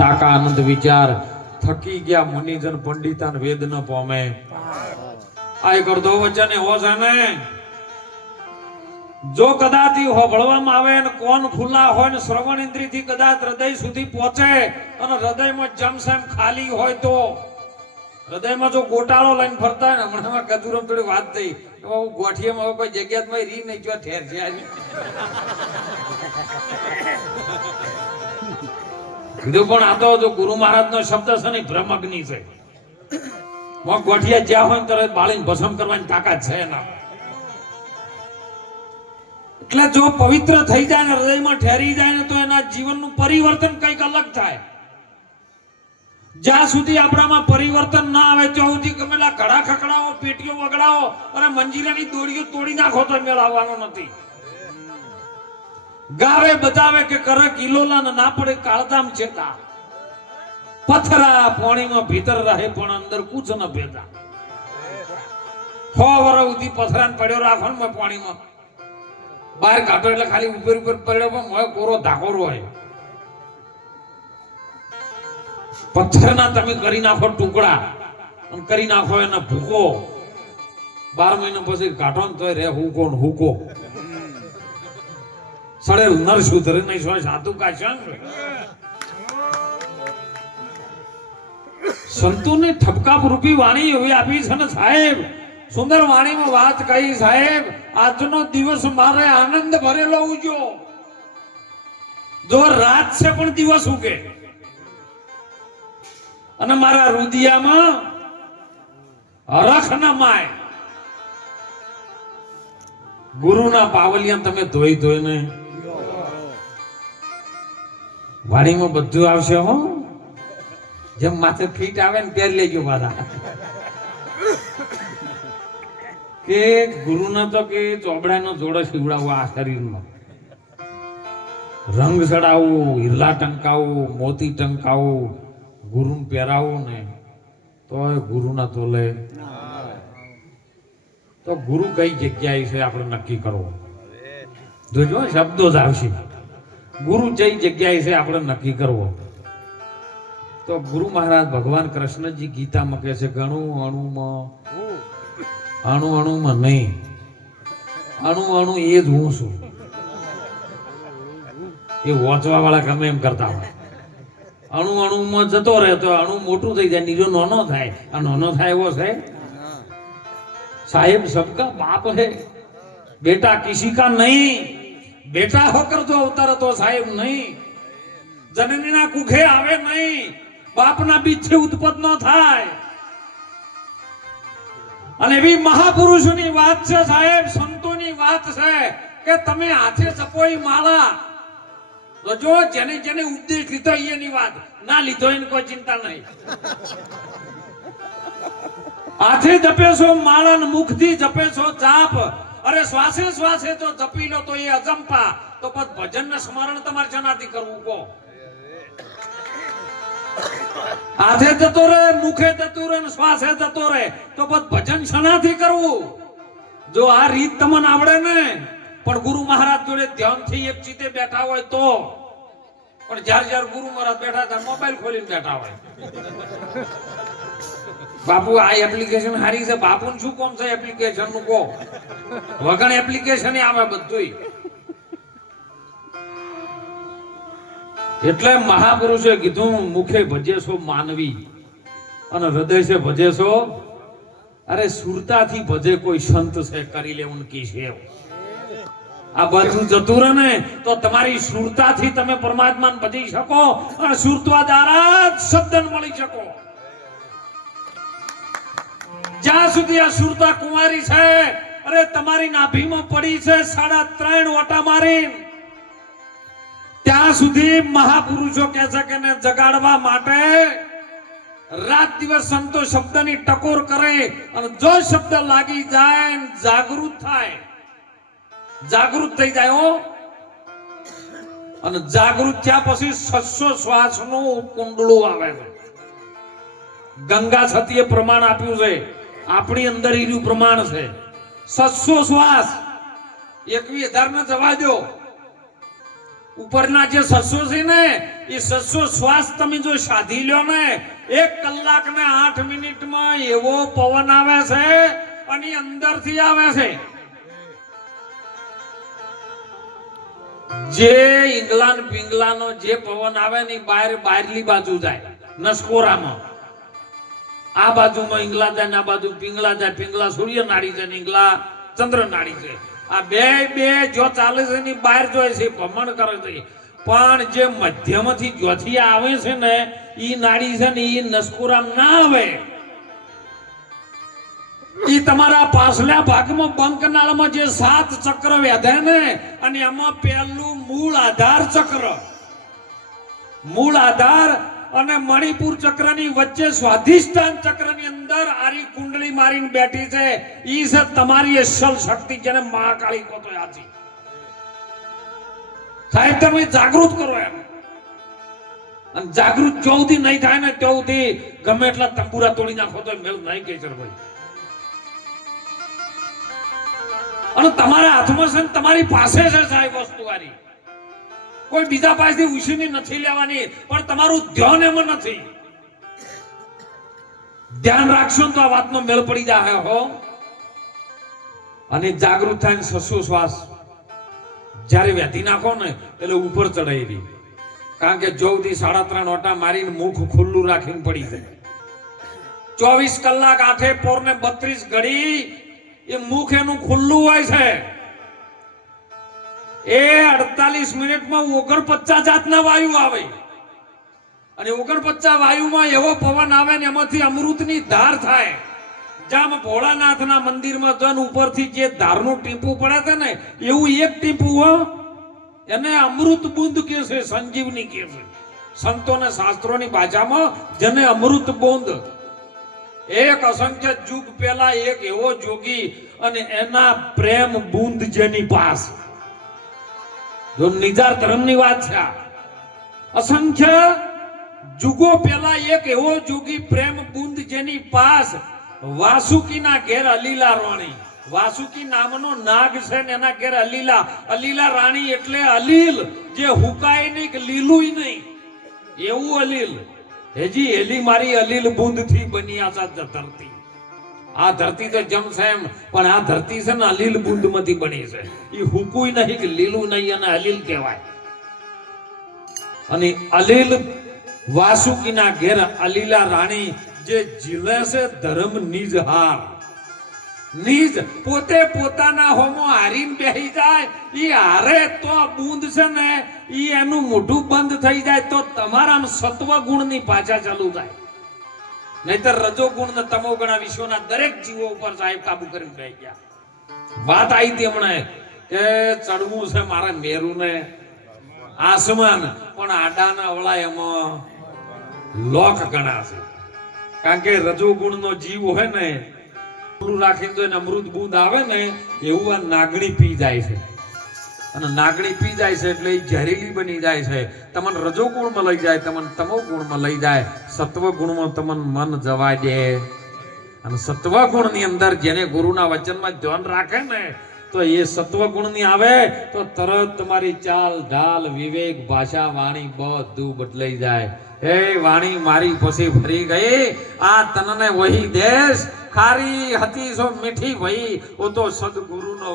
તાકા આનંદ વિચાર થકી ગયા મુનિજન પંડિતાન વેદ ન પામે આય કરતો વચન એવો છે ને જો કદાચ હોભળવામાં આવે ને કોન ખુલ્લા હોય ને શ્રવણ ઇન્દ્રિય થી કદાચ હૃદય સુધી પહોંચે અને હૃદયમાં જમસેમ ખાલી હોય તો હૃદયમાં જો ગોટાળો લઈને ફરતા હોય ને હમણાં કચુરમ થોડી વાત થઈ ગોઠિયામાં કોઈ જગ્યામાં રી નહીં જો ઠેર છે કીધું પણ આ તો જો ગુરુ મહારાજ નો શબ્દ છે ને બ્રહ્મગ્નિ છે ગોઠિયા જ્યાં હોય તરત બાળીને ભસ્મ કરવાની તાકાત છે ના એટલે જો પવિત્ર થઈ જાય ને હૃદયમાં ઠેરી જાય ને તો એના જીવનનું પરિવર્તન કંઈક અલગ થાય જ્યાં સુધી આપણામાં પરિવર્તન ના આવે ત્યાં સુધી ગમેલા ઘડા ખકડાવો પેટીઓ વગડાવો અને મંજીરાની દોડીઓ તોડી નાખો તો મેળવવાનો નથી ગાવે બતાવે કે કરે કિલોલા ના પડે કાળધામ છેતા પથરા પાણીમાં ભીતર રહે પણ અંદર કુછ ન ભેદા 6 વર્ષ સુધી પથરાને પડ્યો રાખવાનો પાણીમાં બહાર કાઢો એટલે ખાલી ઉપર ઉપર પડ્યો પણ મોય કોરો ધાકોરો હોય પથ્થરના તમે કરી નાખો ટુકડા અને કરી નાખો એને ભૂકો 12 મહિના પછી કાઢો ને તોય રે હુકો ને હુકો સડેલ નર સુધરે નહીં સોય સાધુ કા સંગ સંતોને ઠપકા રૂપી વાણી એવી આપી છે ને સાહેબ સુંદર વાણીમાં વાત કહી સાહેબ આજનો દિવસ મારે આનંદ ભરેલો ઉજો જો રાત છે પણ દિવસ ઉગે અને મારા રુદિયામાં હરખ ન માય ગુરુના પાવલિયા તમે ધોઈ ધોઈને વાડીમાં બધું આવશે હો જેમ માથે ફીટ આવે ને પહેર લેજો પાછા કે ગુરુના તો કે ચોબડાનો જોડો શીવડાવવો આ શરીરમાં રંગ ચડાવવું હિરલા ટંકાવવું મોતી ટંકાવવું ગુરુને પહેરાવું ને તો ગુરુના તોલે તો ગુરુ કઈ જગ્યાએ છે આપણે નક્કી કરવું જોજો શબ્દો જ આવશે ગુરુ કઈ જગ્યાએ છે આપણે નક્કી કરવો તો ગુરુ મહારાજ ભગવાન કૃષ્ણજી ગીતામાં કહે છે ઘણું અણુમાં નહીં અણુ એ જ હું છું એ વાંચવા વાળા ગમે એમ કરતા હોય અણુમાં જતો રહે તો અણુ મોટું થઈ જાય નીરો નાનો થાય આ નાનો થાય એવો છે साहेब सबका बाप है बेटा किसी का नहीं बेटा होकर जो अवतार तो साहेब नहीं जननी ना कुखे आवे नहीं बाप ना बीच उत्पन्न न થાય અને એવી મહાપુરુષોની વાત છે સાહેબ સંતોની વાત છે કે તમે હાથે જપોઈ માળા તો જો જેને જેને ઉપદેશ લીધો એની વાત ના લીધો એની કોઈ ચિંતા નહીં હાથે જપે છો માળા મુખથી જપે છો જાપ અરે શ્વાસે શ્વાસે તો જપી લો તો એ અજંપા તો પદ ભજન ને સ્મરણ તમારે જનાથી કરવું કો હાથે જતો રે મુખે જતો રે ને શ્વાસે જતો રે તો પદ ભજન શનાથી કરવું જો આ રીત તમને આવડે ને પણ ગુરુ મહારાજ જોડે ધ્યાનથી એક ચીતે બેઠા હોય તો પણ જ્યારે ગુરુ મહારાજ બેઠા હતા મોબાઈલ ખોલીને બેઠા હોય બાપુ આ એપ્લિકેશન હારી છે બાપુ શું કોમ છે એપ્લિકેશન નું કો વગણ એપ્લિકેશન આવે બધું એટલે મહાપુરુષે કીધું મુખે ભજે છો માનવી અને હૃદય છે ભજે છો અરે સુરતાથી ભજે કોઈ સંત છે કરી લે ઉનકી છે આ બધું જતું રહે ને તો તમારી સુરતાથી તમે પરમાત્માને ભજી શકો અને સુરતવા દ્વારા જ શબ્દન મળી શકો જ્યાં સુધી આ સુરતા કુમારી છે અરે તમારી નાભીમાં પડી છે 3.5 ઓટા મારી ત્યાં સુધી મહાપુરુષો કહે છે કે ને જગાડવા માટે રાત દિવસ સંતો શબ્દની ટકોર કરે અને જો શબ્દ લાગી જાય જાગૃત થાય જાગૃત થઈ જાય હો અને જાગૃત થયા પછી 600 શ્વાસનું કુંડળું આવે છે ગંગા સતીએ પ્રમાણ આપ્યું છે આપણી અંદર ઈનું પ્રમાણ છે 600 શ્વાસ 21,000 ને જવા દો ઉપરના જે 600 છે ને એ 600 શ્વાસ તમે જો સાધી લ્યો ને 1 કલાક ને 8 મિનિટમાં એવો પવન આવે છે અને અંદરથી આવે છે જે ઇંગ્લેન્ડ પિંગલાનો જે પવન આવે ને બહારલી બાજુ જાય નસકોરામાં આ બાજુમાં ઇંગલા જાય આ બાજુ પિંગલા જાય પિંગલા સૂર્ય નાડી છે ઇંગલા ચંદ્ર નાડી છે આ બે જો ચાલે છે ની બહાર જોય છે ભ્રમણ કરે છે પણ જે મધ્યમાંથી જોથી આવે છે ને ઈ નાડી છે ને ઈ નસકોરામ ના આવે ઈ તમારા પાછલા ભાગમાં બંકનાળમાં જે 7 ચક્ર વેધે ને અને એમાં પહેલું મૂળ આધાર ચક્ર મૂળ આધાર અને મણિપુર ચક્રની વચ્ચે સ્વાધિષ્ઠાન ચક્રની અંદર આરી કુંડળી મારીને બેઠી છે ઈ છે તમારી અસલ શક્તિ જેને મહાકાળી કહો તો આજી સાહેબ તમે જાગૃત કરો એમ અને જાગૃત ચોથી નહીં થાય ને ચોથી ગમે એટલા તંબુરા તોડી નાખો તો મેળ નહીં કેસરભાઈ અને તમારા હાથમાં છે તમારી પાસે છે સાહેબ વસ્તુ વાળી કોઈ બીજા પાસેથી ઉછીની નથી લેવાની પણ તમારું ધ્યાન એમાં નથી ધ્યાન રાખશો તો આ વાતનો મેળ પડી જાય હો અને જાગૃત થાય 600 શ્વાસ જ્યારે વેધી નાખો ને એટલે ઉપર ચડાઈ રહી કારણ કે જોથી 3.5 ઓટા મારીને મુખ ખુલ્લું રાખીને પડી જાય 24 કલાક 8 પોર ને 32 ઘડી એ મુખ એનું ખુલ્લું હોય છે એ 48 મિનિટમાં 49 જાતના વાયુ આવે અને 49 વાયુમાં એવો પવન આવે ને એમાંથી અમૃતની ધાર થાય જામ ભોળાનાથના મંદિરમાં જન ઉપરથી જે ધારનું ટીપું પડે છે ને એવું એક ટીપું હો એને અમૃત બુંદ કહે છે સંજીવની કહે છે સંતોને શાસ્ત્રોની ભાષામાં જેને અમૃત બુંદ એક અસંખ્ય યુગ પહેલા એક એવો જોગી અને એના પ્રેમ બુંદ જેની પાસ જો નિજાર ધર્મની વાત છે અસંખ્ય યુગો પહેલા એક એવો જોગી પ્રેમ બુંદ જેની પાસ વાસુકીના ઘેર અલીલા રાણી વાસુકી નામનો નાગ છે ને એના ઘેર અલીલા રાણી એટલે અલીલ જે હુકાય નહીં કે લીલુંય નહીં એવું અલીલ હેજી એલી મારી અલીલ બુંદ થી બની આ ધરતી આ ધરતી તો જમ છે એમ પણ આ ધરતી છે ને અલીલ બુંદ માંથી બની છે એ હુકુય નહીં કે લીલું નહીં અને અલીલ કહેવાય અને અલીલ વાસુકીના ઘેર અલીલા રાણી જે જીલે છે ધર્મ નિજ હાર નિજ પોતે પોતાના હોમો હારીને બેહી જાય ઈ હારે તો બુંદ છે ને ઈ એનું મોઢું બંધ થઈ જાય તો તમારા સત્વ ગુણની પાછા ચાલુ થાય નહીતર રજો ગુણ ને તમો ગુણ વિશ્વના દરેક જીવો ઉપર સાહેબ કાબુ કરીને બેહી ગયા વાત આવી હતી હમણાં કે ચડવું છે મારા મેરુ ને આસમાન પણ આડાના વળા એમાં લોક ગણા છે કારણ કે રજો ગુણ નો જીવ હોય ને રાખીને તો એને અમૃત બુંદ આવે ને એવું આ નાગણી પી જાય છે અને નાગણી પી જાય છે એટલે એ ઝેરીલી બની જાય છે તમને રજો ગુણમાં લઈ જાય તમને તમો ગુણમાં લઈ જાય સત્વ ગુણમાં તમને મન જવા દે અને સત્વ ગુણની અંદર જેને ગુરુના વચનમાં ધ્યાન રાખે ને તો એ સત્વ ગુણની આવે તો તરત તમારી ચાલ ઢાલ વિવેક ભાષા વાણી બધું બદલાઈ જાય હે વાણી મારી પછી ફરી ગઈ આ તનને વહી દેશ ખારી હતી સો મીઠી વહી ઓ તો સદગુરુનો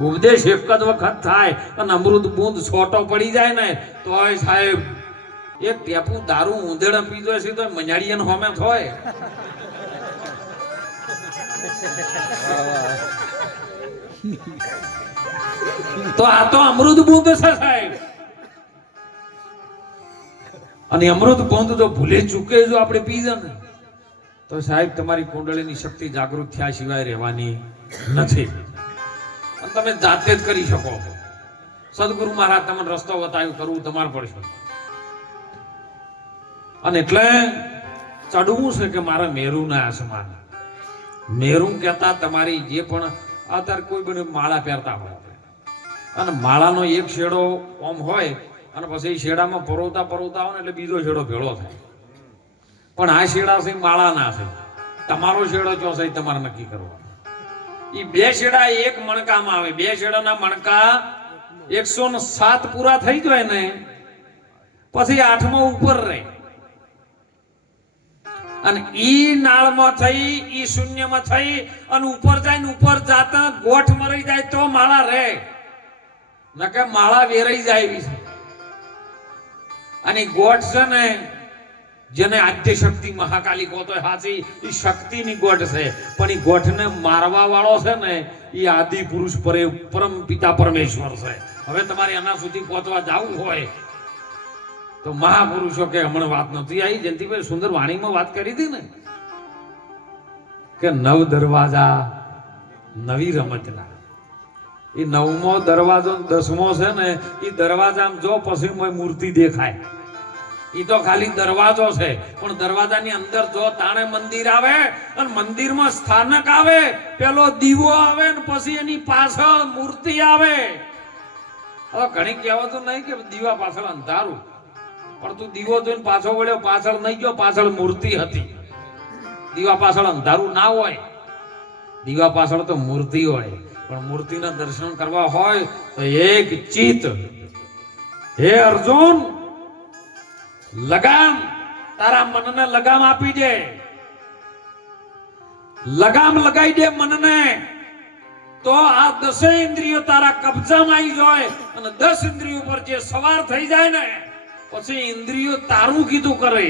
ઉપદેશ એક જ વખત થાય અને અમૃત બુંદ છોટો પડી જાય ને તો સાહેબ એક ટેપુ દારૂ ઊંધેડા પીધો છે તો મજાડિયાને હોમે થાય તો આ તો અમૃત બુંદ છે સાહેબ અને અમૃત બુંદ તો ભૂલે ચૂકે જો આપણે પી જાય ને તો સાહેબ તમારી કુંડળીની શક્તિ જાગૃત થયા સિવાય રહેવાની નથી અને તમે જાતે જ કરી શકો સદગુરુ મહારાજ તમને રસ્તો બતાવ્યો કરવું તમારે પડશે અને એટલે ચડવું છે કે મારા મેરુ ના આસમાન મેરુ કહેતા તમારી જે પણ અત્યારે કોઈ બને માળા પહેરતા હોય અને માળાનો એક શેડો ઓમ હોય અને પછી શેડામાં પરોવતા હોય ને એટલે બીજો શેડો ભેળો થાય પણ આ શેડા છે માળા ના છે તમારો શેડો ચો છે તમારે નક્કી કરવાનો એ બે શેડા એક મણકામાં આવે બે શેડાના મણકા 107 પૂરા થઈ જાય ને પછી 8મો ઉપર રહે અને ઈ નાળમાં થઈ ઈ શૂન્યમાં થઈ અને ઉપર જાય ને ઉપર જાતા ગોઠ મરી જાય તો માળા રહે નકે માળા વેરાઈ જાય એવી છે અને ગોઠ છે ને જેને આદ્ય શક્તિ મહાકાલી કહો તો હાચી ઈ શક્તિની ગોઠ છે પણ ઈ ગોઠને મારવા વાળો છે ને ઈ આદિ પુરુષ પરમ પિતા પરમેશ્વર છે હવે તમારે એના સુધી પહોંચવા જવું હોય તો મહાપુરુષો કે હમણાં વાત નથી આવી જયંતિભાઈ સુંદર વાણીમાં વાત કરી હતી ને કે 9 દરવાજા નવી રમતના એ 9મો દરવાજો 10મો છે ને એ દરવાજામાં જો પછી મૂર્તિ દેખાય એ તો ખાલી દરવાજો છે પણ દરવાજાની અંદર જો તાણે મંદિર આવે અને મંદિરમાં સ્થાનક આવે પેલો દીવો આવે ને પછી એની પાછળ મૂર્તિ આવે હવે ઘણી કહેવાતું નહીં કે દીવા પાછળ અંધારું પણ તું દીવો જોઈને પાછો વળ્યો પાછળ નહીં ગયો પાછળ મૂર્તિ હતી દીવા પાછળ અંધારું ના હોય દીવા પાછળ તો મૂર્તિ હોય પણ મૂર્તિના દર્શન કરવા હોય તો એક ચિત્ત હે અર્જુન લગામ તારા મનને લગામ આપી દે લગામ લગાઈ દે મનને તો આ 10 ઇન્દ્રિયો તારા કબજામાં આવી જાય અને 10 ઇન્દ્રિયો પર જે સવાર થઈ જાય ને પછી ઇન્દ્રિયો તારું કીધું કરે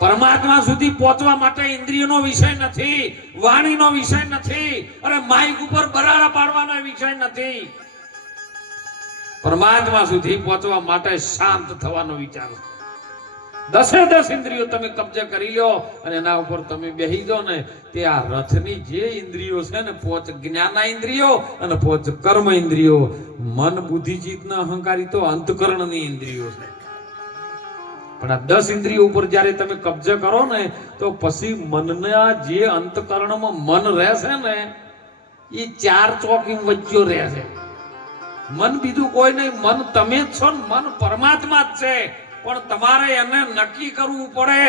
પરમાત્મા સુધી પહોંચવા માટે ઇન્દ્રિયોનો વિષય નથી વાણીનો વિષય નથી અરે માઈક ઉપર બરાડા પાડવાનો વિષય નથી પરમાત્મા સુધી પહોંચવા માટે શાંત થવાનો વિચાર છે 10 ઇન્દ્રિયો તમે કબજે કરી લો અને એના ઉપર તમે બેહી જાઓ ને તે આ રથની જે ઇન્દ્રિયો છે ને પોચ જ્ઞાન ઇન્દ્રિયો અને પોચ કર્મ ઇન્દ્રિયો મન બુદ્ધિ ચિત્તના અહંકારી તો અંતકરણની ઇન્દ્રિયો છે પણ આ 10 ઇન્દ્રિયો ઉપર જ્યારે તમે કબજે કરો ને તો પછી મનના જે અંતકરણમાં મન રહેશે ને એ 4 ચોકી વચ્ચે રહેશે મન બીજું કોઈ નહીં મન તમે જ છો ને મન પરમાત્મા જ છે પણ તમારે એને નક્કી કરવું પડે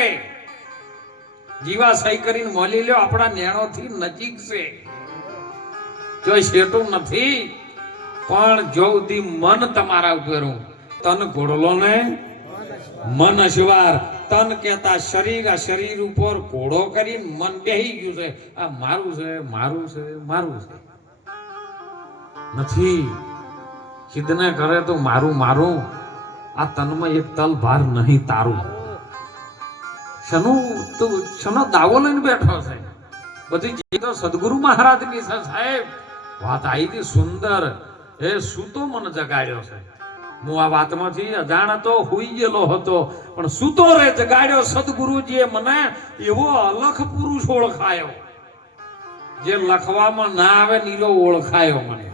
જીવા સહી કરીને મોલી લ્યો આપણા નેણોથી નજીક છે જો શેટું નથી પણ જો સુધી મન તમારા ઉપર તન ઘોડલો ને મન અશવાર તન કહેતા શરીર આ શરીર ઉપર ઘોડો કરીને મન બેહી ગયું છે આ મારું છે મારું છે મારું છે નથી સિદ્ધને કરે તો મારું મારું આ તનમાં એક તલ ભાર નહીં તારું શનો દાવો લઈને બેઠો છે બધી જે તો સદગુરુ મહારાજની છે સાહેબ વાત આવી હતી સુંદર એ સૂતો મને જગાડ્યો છે હું આ વાતમાંથી અજાણ હતો હુઈ ગયેલો હતો પણ સૂતો રે જગાડ્યો સદગુરુજીએ મને એવો અલખ પુરુષ ઓળખાયો જે લખવામાં ના આવે નીલો ઓળખાયો મને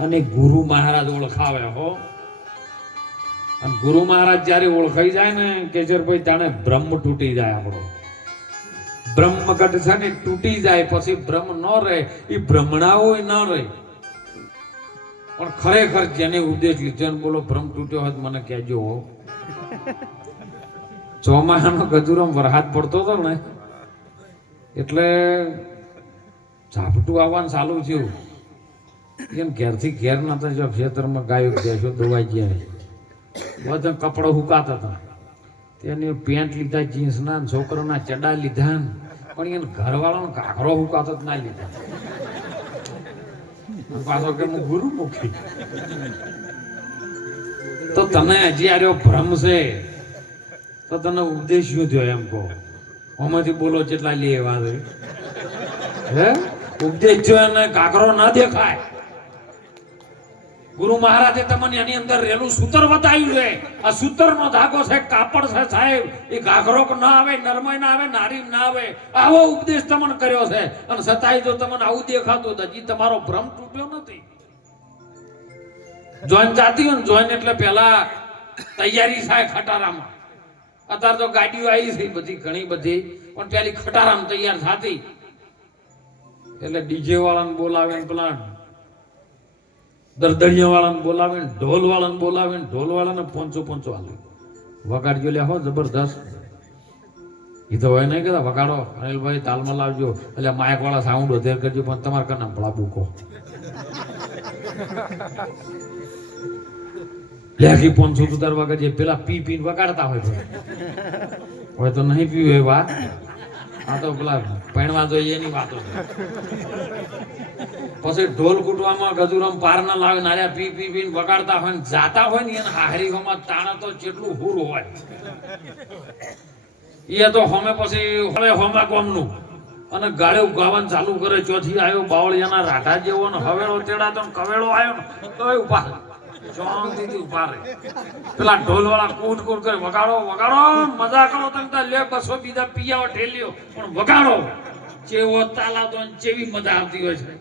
અને ગુરુ મહારાજ ઓળખાવે હો અને ગુરુ મહારાજ જયારે ઓળખાઈ જાય ને કેશરભાઈ તાણે બ્રહ્મ તૂટી જાય આપણો બ્રહ્મગઢ છે ને તૂટી જાય પછી બ્રહ્મ ન રહે એ બ્રહ્મણાઓ ન રહે પણ ખરેખર જેને ઉપદેશ લીધો ને બોલો બ્રહ્મ તૂટ્યો હોય મને કહેજો ચોમાસાનો ગજુરમ વરસાદ પડતો હતો ને એટલે ઝાપટું આવવાનું ચાલુ થયું એમ ઘેરથી ઘેર નતા જો ખેતરમાં ગાયો ભેંસો દોવાઈ ગયા બધા કપડા હુકાતા હતા તેની પેન્ટ લીધા જીન્સના છોકરાના ચડા લીધા પણ એને ઘરવાળાનો ઘાઘરો હુકાતો ના લીધા પાછો કે હું ગુરુ મૂકી તો તને હજી આર્યો ભ્રમ છે તો તને ઉપદેશ શું થયો એમ કહો આમાંથી બોલો કેટલા લે એવા હે ઉપદેશ જો એને ઘાઘરો ના દેખાય ગુરુ મહારાજે તમને એની અંદર રેલું સૂત્ર બતાવ્યું છે આ સૂત્રનો ધાગો છે કાપડ છે સાહેબ એ ઘાઘરો ના આવે નરમાઈ ના આવે નારી ના આવે આવો ઉપદેશ તમને કર્યો છે અને છતાંય જો તમને આવું દેખાતું હજી તમારો ભ્રમ તૂટ્યો નથી જોઈન જાતી હોય ને જોઈન એટલે પેલા તૈયારી થાય ખટારામાં અત્યારે તો ગાડીઓ આવી છે બધી ઘણી બધી પણ પેલી ખટારામાં તૈયાર થતી એટલે ડીજે વાળાને બોલાવે પેલા દરદડિયા વાળાને બોલાવે ઢોલ વાળાને બોલાવે ઢોલ વાળાને પોંચો હાલે વગાડજો લે હો જબરદસ્ત એ તો હોય નહીં કહેતા વગાડો અનિલભાઈ તાલમાં લાવજો એટલે માયક વાળા સાઉન્ડ વધારે કરજો પણ તમારે કના ભળા બૂકો લેખી 500 વગર જે પેલા પી પીને વગાડતા હોય તો નહીં પીવું એ વાત, આ તો પેલા પૈણવા જોઈએ એની વાતો છે. પછી ઢોલ કૂટવામાં ગજુરમ પાર ના લાવે નાર્યા પી પી પીને વગાડતા હોય ને જાતા હોય ને એને હારીઓમાં તાણા તો જેટલું હુર હોય એ તો હોમે પછી હવે હોમા કોમનું અને ગાળ્યો ગાવાનું ચાલુ કરે. ચોથી આવ્યો બાવળિયાના રાઠા જેવો ને હવેળો તેડાતો ને કવેળો આવ્યો ને તો ઉભા શાંતિથી ઉભા રહે. પેલા ઢોલ વાળા કૂટ કૂટ કરે વગાડો વગાડો મજા કરો તમે લે 200 બીજા પિયાઓ ઠેલ્યો પણ વગાડો. ચેવો તાલાતો ને ચેવી મજા આવતી હોય છે.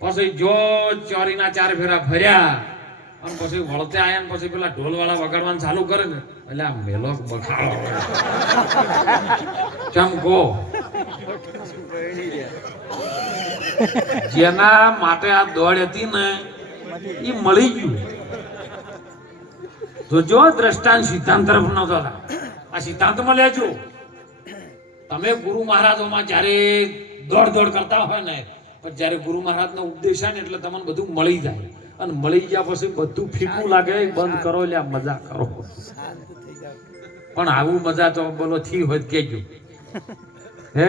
પછી જો ચોરીના 4 ફેરા ફર્યા અને પછી વળતે આયા ને પછી પેલા ઢોલ વાળા વગાડવાનું ચાલુ કરે ને એટલે આ મેલો બખાડો ચમકો. જેના માટે આ દોડ હતી ને એ મળી ગયું. તો જો દ્રષ્ટાંત સિદ્ધાંત તરફ નતો. આ સિદ્ધાંતમાં લેજો. તમે ગુરુ મહારાજોમાં જયારે દોડ કરતા હોય ને પણ જયારે ગુરુ મહારાજ નો ઉપદેશ આવે ને એટલે તમને બધું મળી જાય અને મળી ગયા પછી બધું ફીકું લાગે. બંધ કરો લ્યા મજા કરો. પણ આવું મજા તો બોલો થી હોય કેજો હે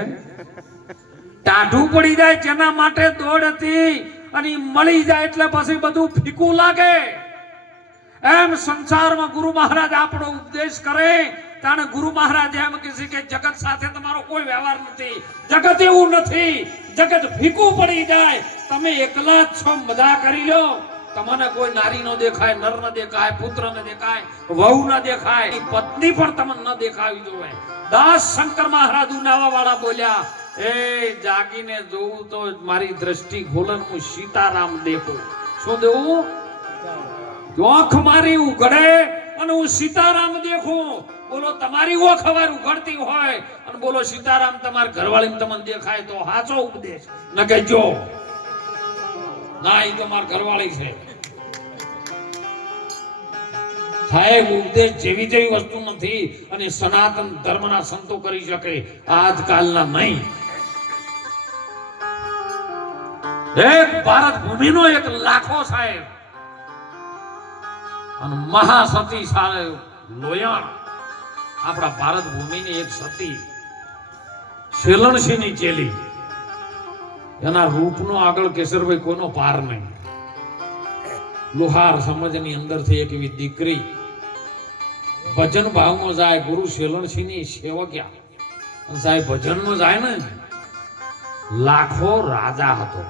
ટાઢું પડી જાય જેના માટે દોડ હતી અને મળી જાય એટલે પછી બધું ફીકું લાગે. એમ સંસારમાં ગુરુ મહારાજ આપણો ઉપદેશ કરે તાણે ગુરુ મહારાજ એમ કહે કે જગત સાથે તમારો કોઈ વ્યવહાર નથી. જગત એવું નથી. જગત ફીકું પડી જાય. તમે એકલા જ છો મજા કરી લો. તમને કોઈ નારી નો દેખાય, નર ન દેખાય, પુત્ર ન દેખાય, વહુ ન દેખાય, પત્ની પણ તમને ન દેખાવી જોઈએ. દાસ શંકર મહારાજ ઉનાવા વાળા બોલ્યા એ જાગીને જોઉં તો મારી દ્રષ્ટિ ખોલન હું સીતારામ દેખું. શું દેવું? આંખ મારી ઉઘડે અને હું સીતારામ દેખું. બોલો તમારી ઓખ અવાર ઉઘડતી હોય અને બોલો સીતારામ તમારા ઘરવાળી તમને દેખાય તો સાચો ઉપદેશ ન કહેજો. ના એ તો મારા ઘરવાળી છે સાહેબ. ઉપદેશ જેવી જેવી વસ્તુ નથી અને સનાતન ધર્મના સંતો કરી શકે આજકાલના નહીં. એક ભારત ભૂમિનો એક લાખો સાહેબ અને મહાસતી સાહેબ લોયાણ આપણા ભારત ભૂમિની એક સતી શેલણસિંહની ચેલી. એના રૂપનો આગળ કેસરભાઈ કોઈનો પાર નહીં. લુહાર સમાજની અંદરથી એક એવી દીકરી ભજન ભાવમાં જાય. ગુરુ શેલણસિંહની સેવક્યા સાહેબ ભજનમાં જાય ને લાખો રાજા હતો.